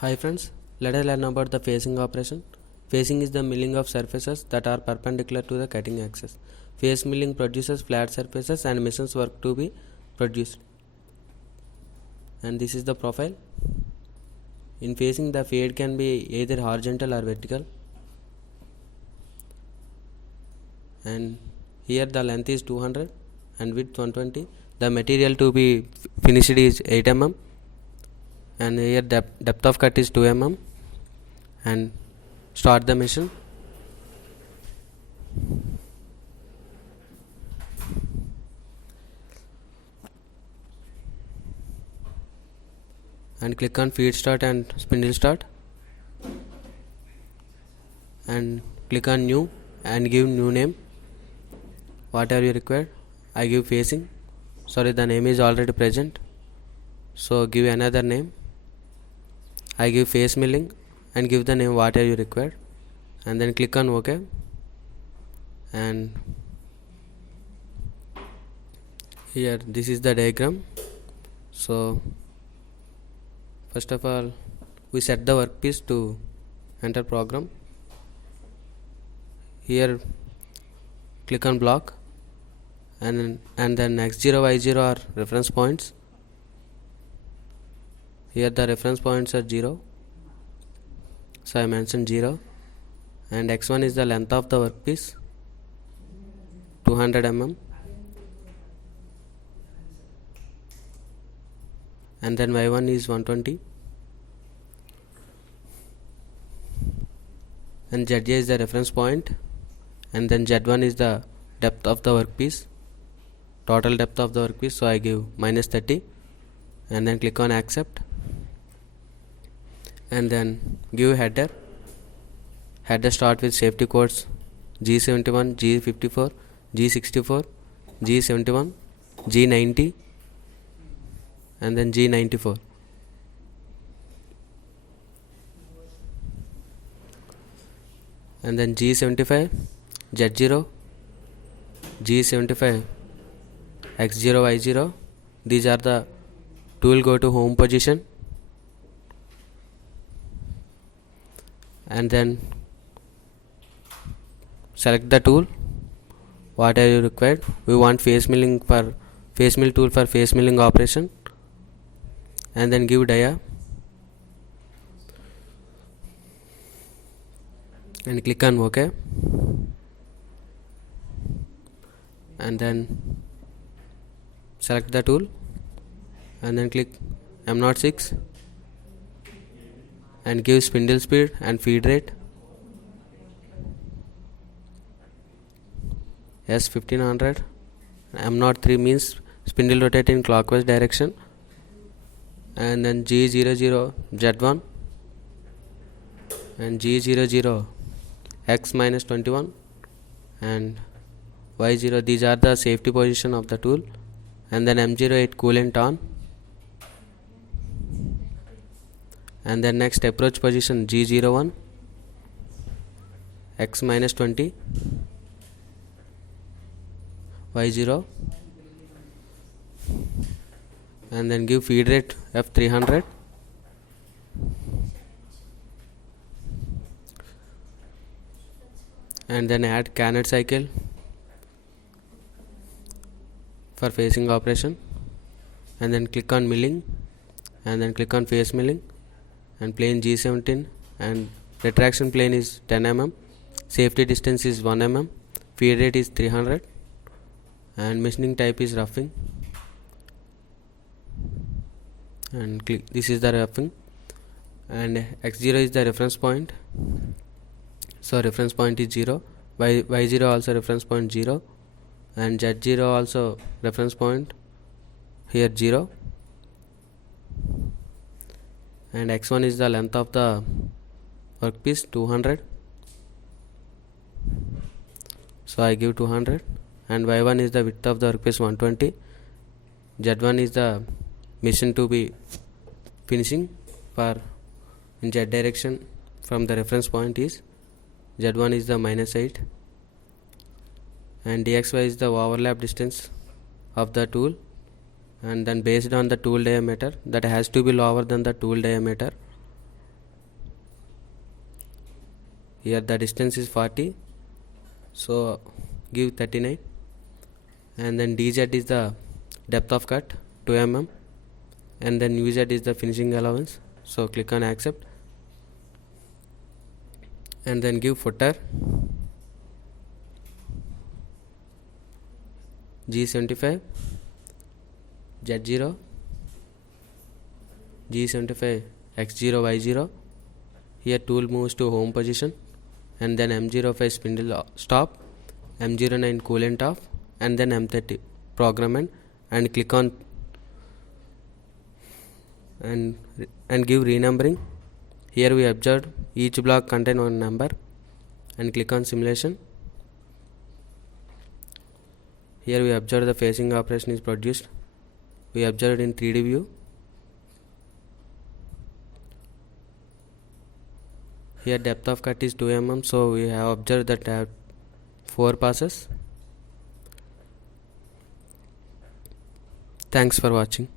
Hi friends, let us learn about the facing operation. Facing is the milling of surfaces that are perpendicular to the cutting axis. Face milling produces flat surfaces and missions work to be produced. And this is the profile. In facing, the fade can be either horizontal or vertical. And here the length is 200 and width 120. The material to be finished is 8 mm. And here depth of cut is 2 mm. And start the machine. And click on feed start and spindle start, and click on new and give new name whatever you require. I give facing, sorry, the name is already present, so give another name. I give face milling and give the name whatever you require, and then click on OK. And here this is the diagram. So first of all, we set the workpiece to enter program. Here click on block, and then x0 y0 are reference points. Here the reference points are 0, so I mentioned 0. And x1 is the length of the workpiece, 200 mm. And then y1 is 120. And zj is the reference point, and then z1 is the depth of the workpiece, total depth of the workpiece, so I give -30, and then click on accept, and then give header. Header start with safety codes G71, G54, G64, G71, G90, and then G94. And then G75, Z0, G75, X0, Y0. These are the tool go to home position, and then select the tool whatever you required. We want face milling for face mill tool for face milling operation, and then give dia and click on OK, and then select the tool and then click M06 and give spindle speed and feed rate S1500. M03 means spindle rotate in clockwise direction, and then G00 Z1 and G00 X -21 and Y0. These are the safety position of the tool, and then M08 coolant on, and then next approach position G01 X -20 Y0, and then give feed rate F300, and then add Canet cycle for facing operation, and then click on milling, and then click on face milling, and plane G17, and retraction plane is 10 mm, safety distance is 1 mm, feed rate is 300, and machining type is roughing, and click. This is the roughing, and x0 is the reference point, so reference point is 0. Y0 also reference point 0, and z0 also reference point here 0, and x1 is the length of the workpiece 200, so I give 200, and y1 is the width of the workpiece 120. Z1 is the mission to be finishing for in z direction from the reference point is Z1 is the -8, and dxy is the overlap distance of the tool, and then based on the tool diameter that has to be lower than the tool diameter, Here the distance is 40, so give 39. And then dz is the depth of cut, 2 mm, and then uz is the finishing allowance, so click on accept. And then give footer G75 Z0 G75 X0 Y0. Here tool moves to home position, and then M05 spindle stop, M09 coolant off, and then M30 program and click on and give renumbering. Here we observed each block contain one number, and click on simulation. Here we observe the facing operation is produced. We observed in 3D view. Here depth of cut is 2 mm, so we have observed that I have 4 passes. Thanks for watching.